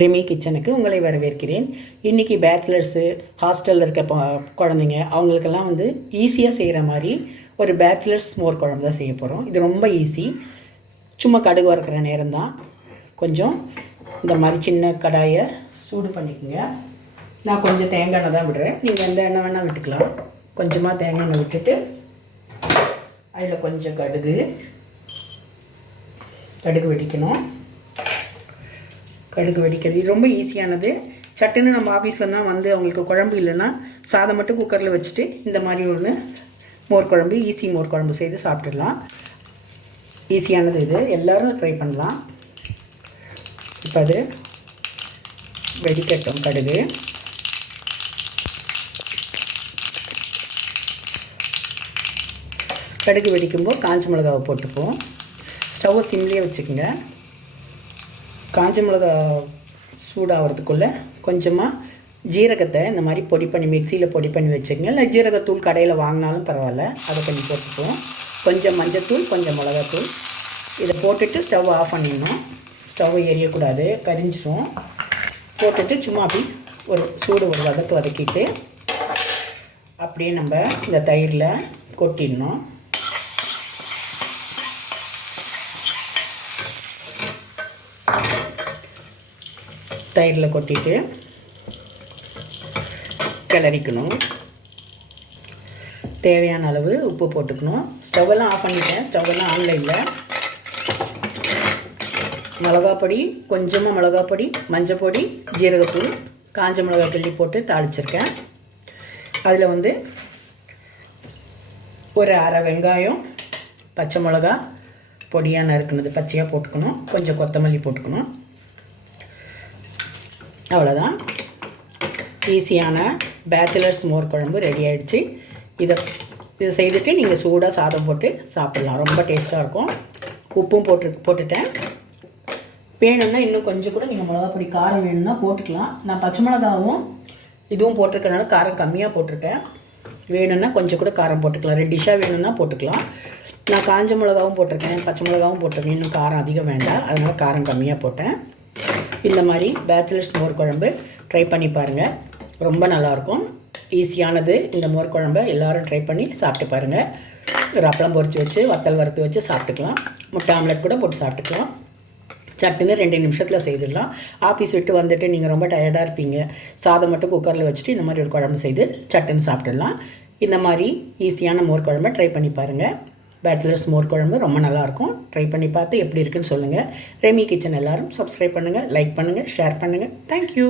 ரெமி கிச்சனுக்கு உங்களை வரவேற்கிறேன். இன்றைக்கி பேச்சுலர்ஸு ஹாஸ்டலில் இருக்க குழந்தைங்க அவங்களுக்கெல்லாம் ஈஸியாக செய்கிற மாதிரி ஒரு பேச்சுலர்ஸ் மோர் குழம்பு தான் செய்ய போகிறோம். இது ரொம்ப ஈஸி. சும்மா கடுகு வறுக்கிற நேரம் தான். கொஞ்சம் இந்த மாதிரி சின்ன கடாயை சூடு பண்ணிக்கோங்க. நான் கொஞ்சம் தேங்காய் எண்ணெய் தான் விடுறேன். நீங்கள் எந்த எண்ணெய் வேணால் விட்டுக்கலாம். கொஞ்சமாக தேங்காய் எண்ணெய் விட்டுட்டு அதில் கொஞ்சம் கடுகு வெடிக்கணும். கடுகு வெடிக்கிறது இது ரொம்ப ஈஸியானது. சட்டுன்னு நம்ம ஆஃபீஸில் தான் அவங்களுக்கு குழம்பு இல்லைன்னா சாதம் மட்டும் குக்கரில் வச்சுட்டு இந்த மாதிரி ஒன்று மோர் குழம்பு, ஈஸி மோர் குழம்பு செய்து சாப்பிட்டுடலாம். ஈஸியானது இது, எல்லோரும் ட்ரை பண்ணலாம். இப்போ அது வெடிக்கட்டும். கடுகு வெடிக்கும்போது காஞ்ச மிளகாவை போட்டுப்போம். ஸ்டவ்வை சிம்லேயே வச்சுக்கோங்க. காஞ்ச மிளகா சூடாகிறதுக்குள்ளே கொஞ்சமாக ஜீரகத்தை இந்த மாதிரி பொடி பண்ணி மிக்சியில் பொடி பண்ணி வச்சுக்கோங்க. இல்லை ஜீரகத்தூள் கடையில் வாங்கினாலும் பரவாயில்ல, அதை கொஞ்சம் போட்டுப்போம். கொஞ்சம் மஞ்சத்தூள், கொஞ்சம் மிளகாத்தூள். இதை போட்டுட்டு ஸ்டவ் ஆஃப் பண்ணிடணும். ஸ்டவ்வை எரியக்கூடாது, கரிஞ்சிடும். போட்டுட்டு சும்மா அப்படி ஒரு வதக்கிட்டு அப்படியே நம்ம இந்த தயிரில் கொட்டிடணும். தயிரில் கொட்டிட்டு கிளறிக்கணும். தேவையான அளவு உப்பு போட்டுக்கணும். ஸ்டவ்வெல்லாம் ஆஃப் பண்ணிட்டேன். ஸ்டவ்வெல்லாம் ஆனில் இல்லை. மிளகாப்பொடி, கொஞ்சமாக மிளகாப்பொடி, மஞ்சள் பொடி, ஜீரகத்தூள், காஞ்ச மிளகா கிள்ளி போட்டு தாளிச்சிருக்கேன். அதில் ஒரு அரை வெங்காயம், பச்சை மிளகா பொடியாக நறுக்குனது பச்சையாக போட்டுக்கணும். கொஞ்சம் கொத்தமல்லி போட்டுக்கணும். அவ்வளோதான். ஈஸியான பேச்சுலர்ஸ் மோர் குழம்பு ரெடி ஆகிடுச்சு. இதை செய்துட்டு நீங்கள் சூடாக சாதம் போட்டு சாப்பிட்லாம். ரொம்ப டேஸ்ட்டாக இருக்கும். உப்பும் போட்டுட்டேன். வேணும்னா இன்னும் கொஞ்சம் கூட நீங்கள் மிளகா பொடி காரம் வேணும்னா போட்டுக்கலாம். நான் பச்சை மிளகாவும் இதுவும் போட்டிருக்கனால காரம் கம்மியாக போட்டிருக்கேன். வேணும்னா கொஞ்சம் கூட காரம் போட்டுக்கலாம். ரெட்டிஷாக வேணும்னா போட்டுக்கலாம். நான் காஞ்ச மிளகாவும் போட்டிருக்கேன், பச்சை மிளகாவும் போட்டிருக்கேன். இன்னும் காரம் அதிகம் வேண்டாம், அதனால் காரம் கம்மியாக போட்டேன். இந்த மாதிரி பேச்சுலர்ஸ் மோர் குழம்பு ட்ரை பண்ணி பாருங்கள். ரொம்ப நல்லாயிருக்கும். ஈஸியானது. இந்த மோர் குழம்பை எல்லோரும் ட்ரை பண்ணி சாப்பிட்டு பாருங்கள். ஒரு அப்பளம் பொரித்து வச்சு, வத்தல் வறுத்து வச்சு சாப்பிட்டுக்கலாம். முட்டை ஆம்லெட் கூட போட்டு சாப்பிட்டுக்கலாம். சட்டுன்னு 2 நிமிஷத்தில் செய்துடலாம். ஆஃபீஸ் விட்டு வந்துட்டு நீங்கள் ரொம்ப டயர்டாக இருப்பீங்க, சாதம் மட்டும் குக்கரில் வச்சுட்டு இந்த மாதிரி ஒரு குழம்பு செய்து சட்டுன்னு சாப்பிட்டுடலாம். இந்த மாதிரி ஈஸியான மோர் குழம்பை ட்ரை பண்ணி பாருங்கள். பேச்சுலர்ஸ் மோர் குழம்பு ரொம்ப நல்லாயிருக்கும். ட்ரை பண்ணி பார்த்து எப்படி இருக்குன்னு சொல்லுங்கள். ரெமி கிச்சன் எல்லோரும் சப்ஸ்கிரைப் பண்ணுங்கள், லைக் பண்ணுங்கள், ஷேர் பண்ணுங்கள். தேங்க்யூ.